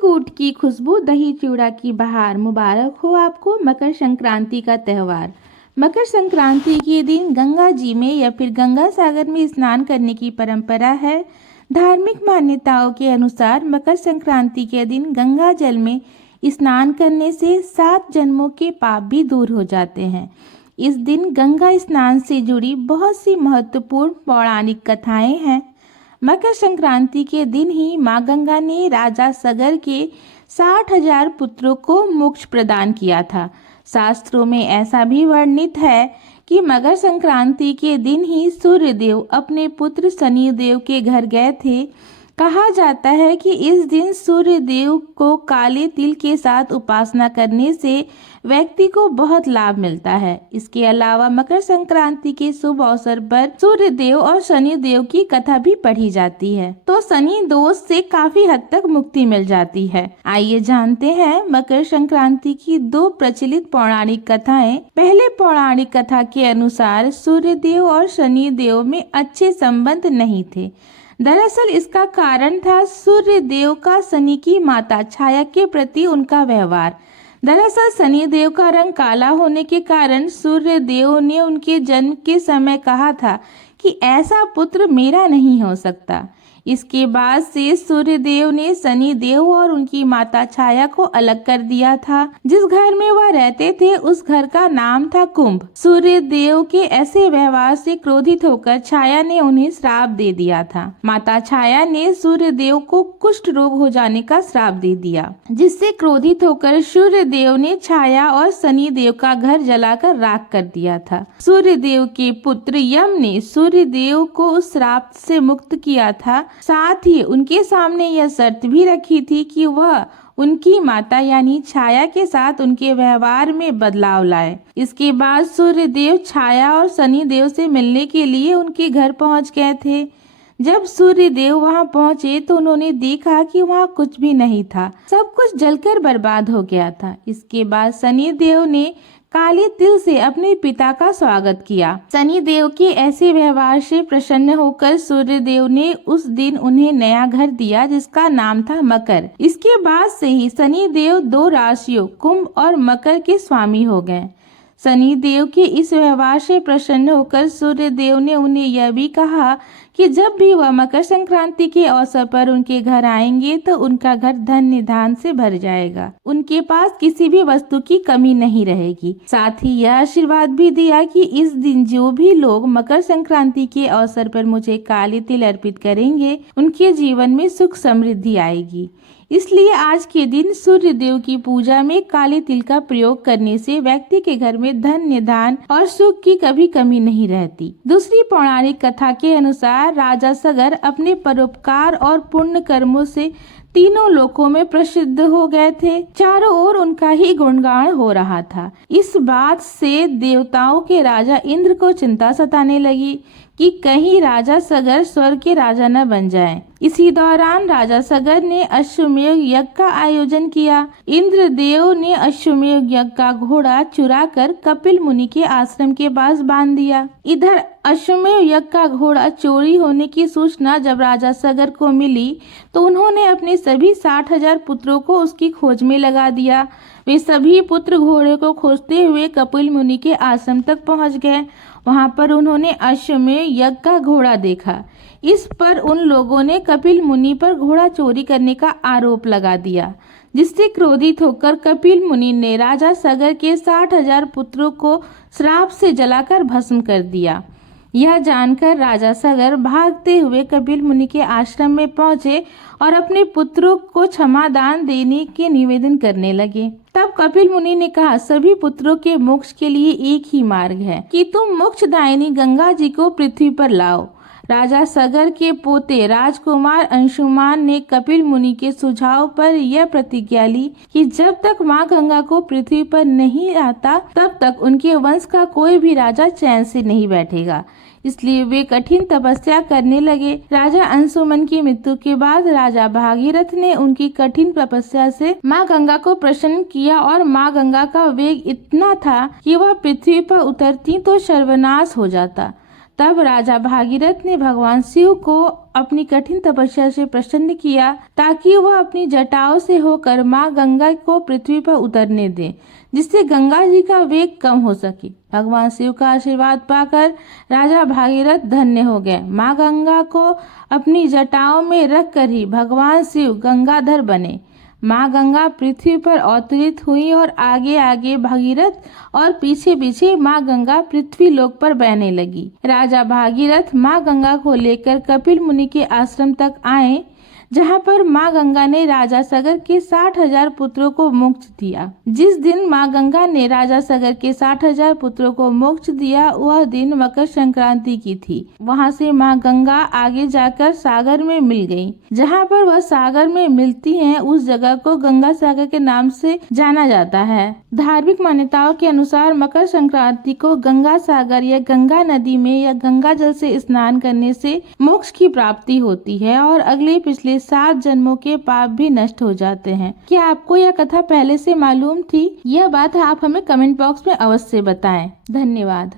कूट की खुशबू, दही चूड़ा की बहार। मुबारक हो आपको मकर संक्रांति का त्यौहार। मकर संक्रांति के दिन गंगा जी में या फिर गंगा सागर में स्नान करने की परंपरा है। धार्मिक मान्यताओं के अनुसार मकर संक्रांति के दिन गंगा जल में स्नान करने से 7 जन्मों के पाप भी दूर हो जाते हैं। इस दिन गंगा स्नान से जुड़ी बहुत सी महत्वपूर्ण पौराणिक कथाएं हैं। मकर संक्रांति के दिन ही मां गंगा ने राजा सगर के 60,000 पुत्रों को मोक्ष प्रदान किया था। शास्त्रों में ऐसा भी वर्णित है कि मकर संक्रांति के दिन ही सूर्यदेव अपने पुत्र शनिदेव के घर गए थे। कहा जाता है कि इस दिन सूर्यदेव को काले तिल के साथ उपासना करने से व्यक्ति को बहुत लाभ मिलता है। इसके अलावा मकर संक्रांति के शुभ अवसर पर सूर्यदेव और शनिदेव की कथा भी पढ़ी जाती है, तो शनि दोष से काफी हद तक मुक्ति मिल जाती है। आइए जानते हैं मकर संक्रांति की 2 प्रचलित पौराणिक कथाएं। पहले पौराणिक कथा के अनुसार सूर्यदेव और शनिदेव में अच्छे संबंध नहीं थे। दरअसल इसका कारण था सूर्यदेव का शनि की माता छाया के प्रति उनका व्यवहार। दरअसल शनिदेव का रंग काला होने के कारण सूर्यदेव ने उनके जन्म के समय कहा था कि ऐसा पुत्र मेरा नहीं हो सकता। इसके बाद से सूर्यदेव ने शनिदेव और उनकी माता छाया को अलग कर दिया था। जिस घर में वह रहते थे उस घर का नाम था कुंभ। सूर्यदेव के ऐसे व्यवहार से क्रोधित होकर छाया ने उन्हें श्राप दे दिया था। माता छाया ने सूर्यदेव को कुष्ठ रोग हो जाने का श्राप दे दिया, जिससे क्रोधित होकर सूर्यदेव ने छाया और शनिदेव का घर जलाकर राख कर दिया था। सूर्यदेव के पुत्र यम ने सूर्यदेव को उस श्राप से मुक्त किया था। साथ ही उनके सामने यह शर्त भी रखी थी कि वह उनकी माता यानी छाया के साथ उनके व्यवहार में बदलाव लाए। इसके बाद सूर्यदेव छाया और शनिदेव से मिलने के लिए उनके घर पहुंच गए थे। जब सूर्यदेव वहां पहुंचे तो उन्होंने देखा कि वहां कुछ भी नहीं था, सब कुछ जलकर बर्बाद हो गया था। इसके बाद शनिदेव ने काले तिल से अपने पिता का स्वागत किया। शनिदेव के ऐसे व्यवहार से प्रसन्न होकर सूर्यदेव ने उस दिन उन्हें नया घर दिया जिसका नाम था मकर। इसके बाद से ही शनिदेव 2 राशियों कुंभ और मकर के स्वामी हो गए। शनिदेव के इस व्यवहार से प्रसन्न होकर सूर्यदेव ने उन्हें यह भी कहा कि जब भी वह मकर संक्रांति के अवसर पर उनके घर आएंगे तो उनका घर धन निधान से भर जाएगा, उनके पास किसी भी वस्तु की कमी नहीं रहेगी। साथ ही यह आशीर्वाद भी दिया कि इस दिन जो भी लोग मकर संक्रांति के अवसर पर मुझे काले तिल अर्पित करेंगे उनके जीवन में सुख समृद्धि आएगी। इसलिए आज के दिन सूर्यदेव की पूजा में काले तिल का प्रयोग करने से व्यक्ति के घर में धन निधान और सुख की कभी कमी नहीं रहती। दूसरी पौराणिक कथा के अनुसार राजा सगर अपने परोपकार और पुण्य कर्मों से तीनों लोकों में प्रसिद्ध हो गए थे। चारों ओर उनका ही गुणगान हो रहा था। इस बात से देवताओं के राजा इंद्र को चिंता सताने लगी कि कहीं राजा सगर स्वर्ग के राजा न बन जाएं। इसी दौरान राजा सगर ने अश्वमेध यज्ञ का आयोजन किया। इंद्रदेव ने अश्वमेध यज्ञ का घोड़ा चुराकर कपिल मुनि के आश्रम के पास बांध दिया। इधर अश्वमेध यज्ञ का घोड़ा चोरी होने की सूचना जब राजा सगर को मिली तो उन्होंने अपने सभी 60,000 पुत्रों को उसकी खोज में लगा दिया। वे सभी पुत्र घोड़े को खोजते हुए कपिल मुनि के आश्रम तक पहुंच गए। वहां पर उन्होंने अश्वमेध यज्ञ का घोड़ा देखा। इस पर उन लोगों ने कपिल मुनि पर घोड़ा चोरी करने का आरोप लगा दिया, जिससे क्रोधित होकर कपिल मुनि ने राजा सगर के 60,000 पुत्रों को श्राप से जलाकर भस्म कर दिया। यह जानकर राजा सगर भागते हुए कपिल मुनि के आश्रम में पहुंचे और अपने पुत्रों को क्षमादान देने के निवेदन करने लगे। तब कपिल मुनि ने कहा, सभी पुत्रों के मोक्ष के लिए एक ही मार्ग है कि तुम मोक्षदायिनी गंगा जी को पृथ्वी पर लाओ। राजा सगर के पोते राजकुमार अंशुमान ने कपिल मुनि के सुझाव पर यह प्रतिज्ञा ली कि जब तक मां गंगा को पृथ्वी पर नहीं आता तब तक उनके वंश का कोई भी राजा चैन से नहीं बैठेगा। इसलिए वे कठिन तपस्या करने लगे। राजा अंशुमन की मृत्यु के बाद राजा भागीरथ ने उनकी कठिन तपस्या से मां गंगा को प्रसन्न किया और मां गंगा का वेग इतना था कि वह पृथ्वी पर उतरती तो सर्वनाश हो जाता। तब राजा भागीरथ ने भगवान शिव को अपनी कठिन तपस्या से प्रसन्न किया ताकि वह अपनी जटाओं से होकर माँ गंगा को पृथ्वी पर उतरने दे, जिससे गंगा जी का वेग कम हो सके। भगवान शिव का आशीर्वाद पाकर राजा भागीरथ धन्य हो गए। माँ गंगा को अपनी जटाओं में रखकर ही भगवान शिव गंगाधर बने। माँ गंगा पृथ्वी पर अवतरित हुई और आगे आगे भागीरथ और पीछे पीछे माँ गंगा पृथ्वी लोक पर बहने लगी। राजा भागीरथ माँ गंगा को लेकर कपिल मुनि के आश्रम तक आए, जहाँ पर माँ गंगा ने राजा सगर के 60,000 पुत्रों को मोक्ष दिया। जिस दिन माँ गंगा ने राजा सगर के 60,000 पुत्रों को मोक्ष दिया, वह दिन मकर संक्रांति की थी। वहाँ से माँ गंगा आगे जाकर सागर में मिल गई। जहाँ पर वह सागर में मिलती हैं, उस जगह को गंगा सागर के नाम से जाना जाता है। धार्मिक मान्यताओं के अनुसार मकर संक्रांति को गंगा सागर या गंगा नदी में या गंगा जल से स्नान करने से मोक्ष की प्राप्ति होती है और अगले पिछले 7 जन्मों के पाप भी नष्ट हो जाते हैं। क्या आपको यह कथा पहले से मालूम थी? यह बात आप हमें कमेंट बॉक्स में अवश्य बताएं। धन्यवाद।